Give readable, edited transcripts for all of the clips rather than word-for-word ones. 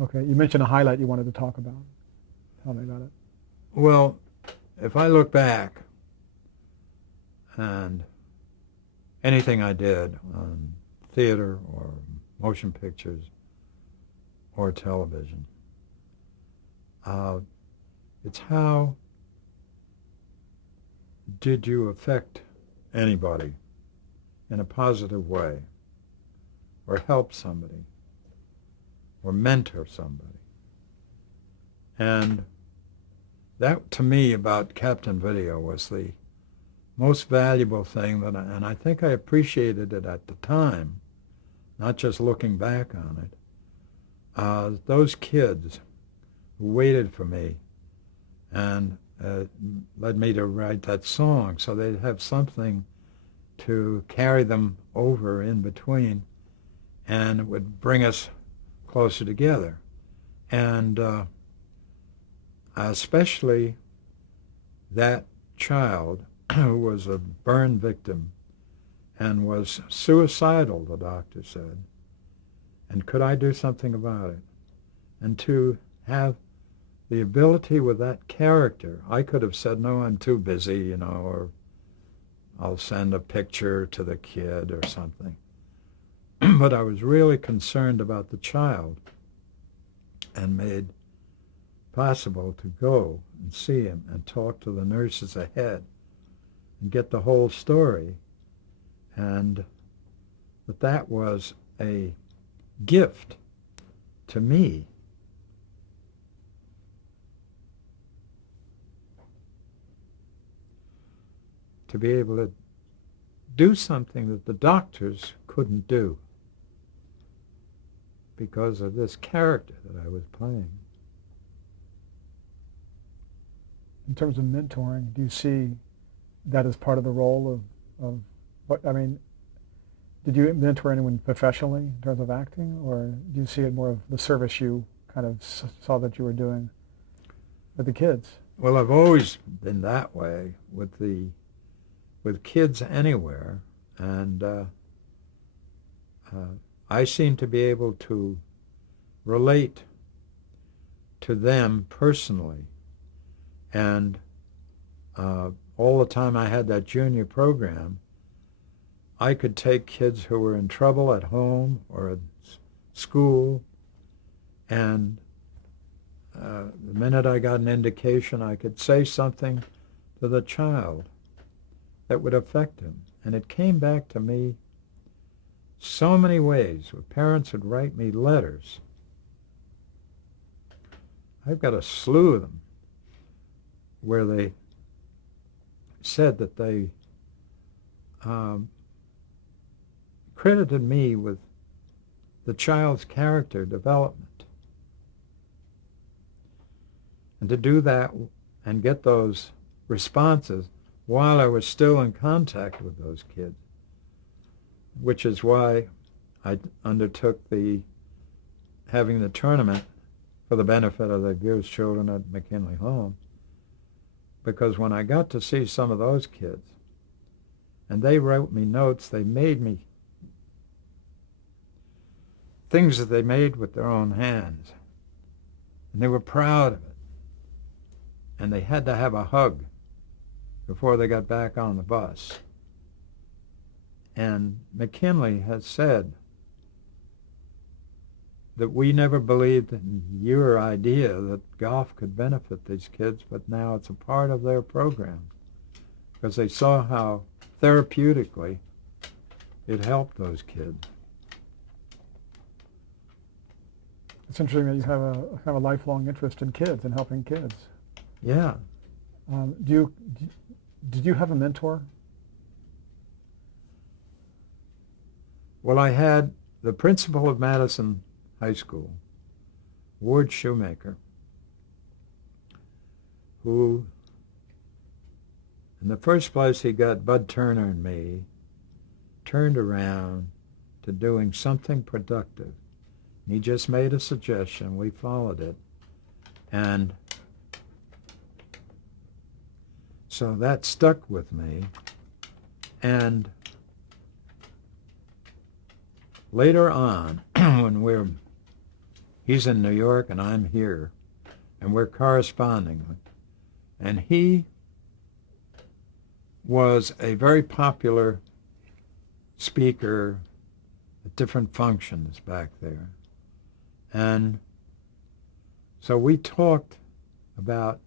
Okay, you mentioned a highlight you wanted to talk about. Tell me about it. Well, if I look back and anything I did on theater or motion pictures or television, uh, it's how did you affect anybody in a positive way, or help somebody, or mentor somebody. And that, to me, about Captain Video was the most valuable thing and I think I appreciated it at the time, not just looking back on it. Those kids who waited for me and led me to write that song so they'd have something to carry them over in between, and it would bring us closer together. And especially that child who was a burn victim and was suicidal, the doctor said. And could I do something about it? And to have the ability with that character, I could have said, no, I'm too busy, or I'll send a picture to the kid or something. But I was really concerned about the child and made possible to go and see him and talk to the nurses ahead and get the whole story. And that was a gift to me. To be able to do something that the doctors couldn't do because of this character that I was playing. In terms of mentoring, do you see that as part of the role of what, I mean, did you mentor anyone professionally in terms of acting, or do you see it more of the service you kind of saw that you were doing with the kids? Well, I've always been that way with kids anywhere, and I seem to be able to relate to them personally. And all the time I had that junior program, I could take kids who were in trouble at home or at school, and the minute I got an indication, I could say something to the child that would affect him. And it came back to me so many ways where parents would write me letters. I've got a slew of them where they said that they credited me with the child's character development. And to do that and get those responses while I was still in contact with those kids, which is why I undertook having the tournament for the benefit of the abused children at McKinley Home, because when I got to see some of those kids, and they wrote me notes, they made me things that they made with their own hands, and they were proud of it, and they had to have a hug before they got back on the bus. And McKinley has said that we never believed in your idea that golf could benefit these kids, but now it's a part of their program because they saw how therapeutically it helped those kids. It's interesting that you have a kind of a lifelong interest in kids and helping kids. Yeah. Did you have a mentor? Well, I had the principal of Madison High School, Ward Shoemaker, who, in the first place, he got Bud Turner and me turned around to doing something productive. And he just made a suggestion. We followed it. And so that stuck with me. And later on, when He's in New York and I'm here, and we're corresponding. And he was a very popular speaker at different functions back there. And so we talked about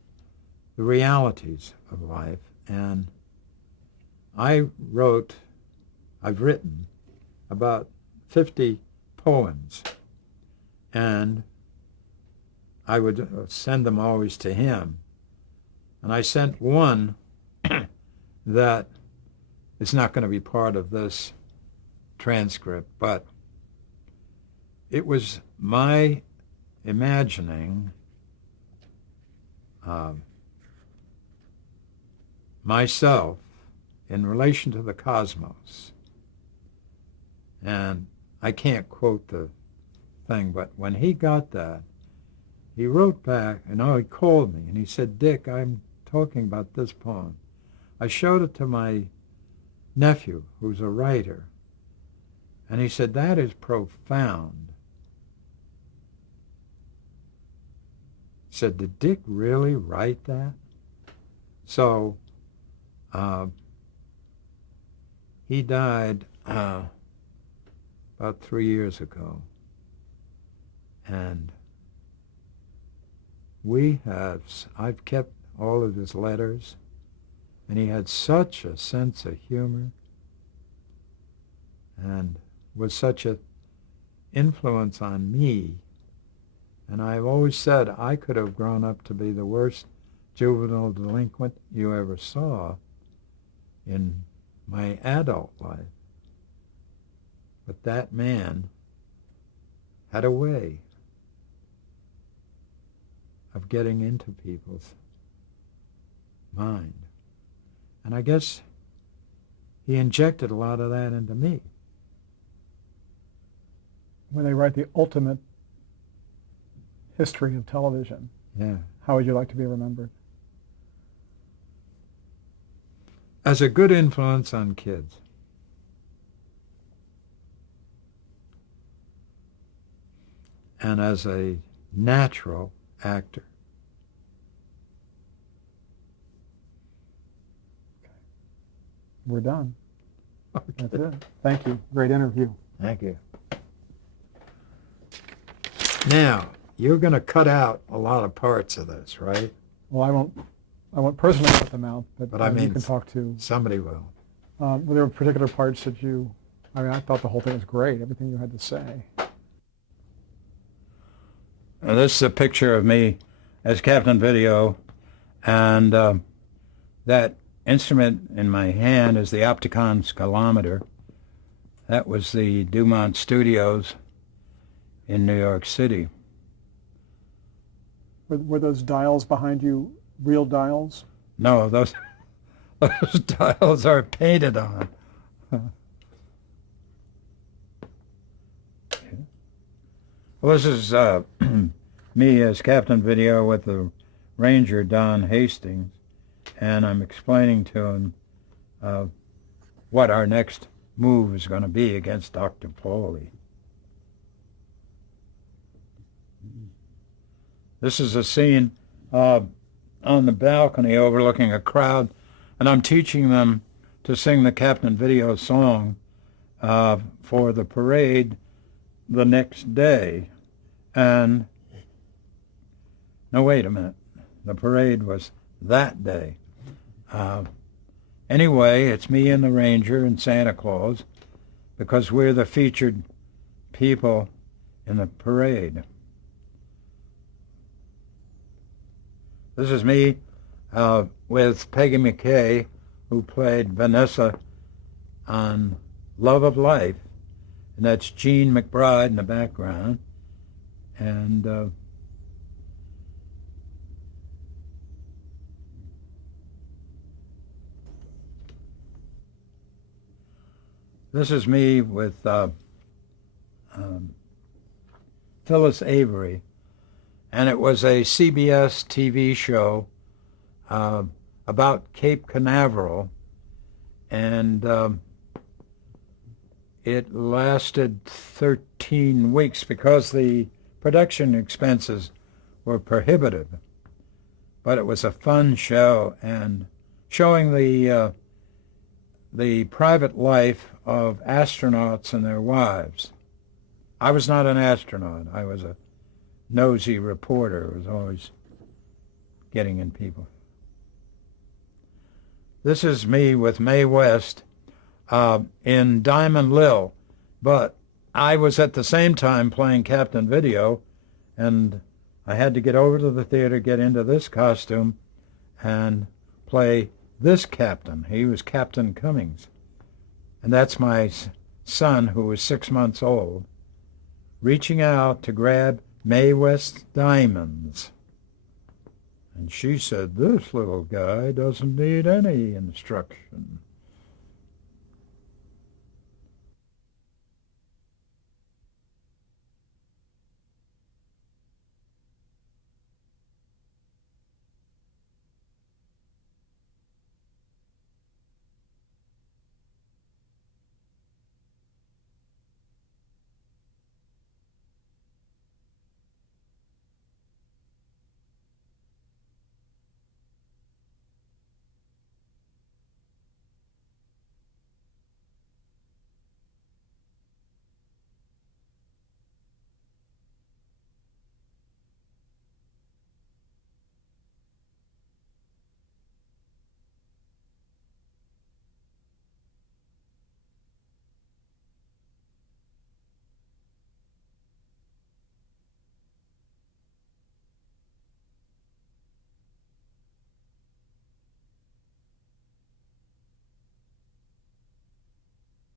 the realities of life, and I've written about 50 poems, and I would send them always to him. And I sent one that is not going to be part of this transcript, but it was my imagining myself in relation to the cosmos. And I can't quote the thing, but when he got that, he wrote back, and he called me, and he said, "Dick, I'm talking about this poem." I showed it to my nephew, who's a writer, and he said, "That is profound." He said, "Did Dick really write that?" So he died about 3 years ago, and I've kept all of his letters, and he had such a sense of humor and was such an influence on me. And I've always said I could have grown up to be the worst juvenile delinquent you ever saw in my adult life. But that man had a way of getting into people's mind. And I guess he injected a lot of that into me. When they write the ultimate history of television, Yeah. how would you like to be remembered? As a good influence on kids. And as a natural actor. We're done. Okay. That's it. Thank you. Great interview. Thank you. Now, you're going to cut out a lot of parts of this, right? Well, I won't personally put them out, but I you mean, can talk to. Somebody will. Were there particular parts that I thought the whole thing was great, everything you had to say. This is a picture of me as Captain Video, and that instrument in my hand is the Opticon Scalometer. That was the Dumont Studios in New York City. Were those dials behind you real dials? No, those dials are painted on. Well, this is me as Captain Video with the Ranger Don Hastings, and I'm explaining to him what our next move is going to be against Dr. Pauly. This is a scene on the balcony overlooking a crowd, and I'm teaching them to sing the Captain Video song for the parade the next day. And no, wait a minute. The parade was that day. Anyway, it's me and the Ranger and Santa Claus, because we're the featured people in the parade. This is me with Peggy McKay, who played Vanessa on Love of Life, and that's Jean McBride in the background. And this is me with Phyllis Avery, and it was a CBS TV show about Cape Canaveral, and it lasted 13 weeks because the production expenses were prohibitive, but it was a fun show and showing the private life of astronauts and their wives. I was not an astronaut. I was a nosy reporter who was always getting in people. This is me with Mae West in Diamond Lil, but I was at the same time playing Captain Video, and I had to get over to the theater, get into this costume, and play this captain. He was Captain Cummings. And that's my son, who was 6 months old, reaching out to grab Mae West's diamonds. And she said, "This little guy doesn't need any instruction."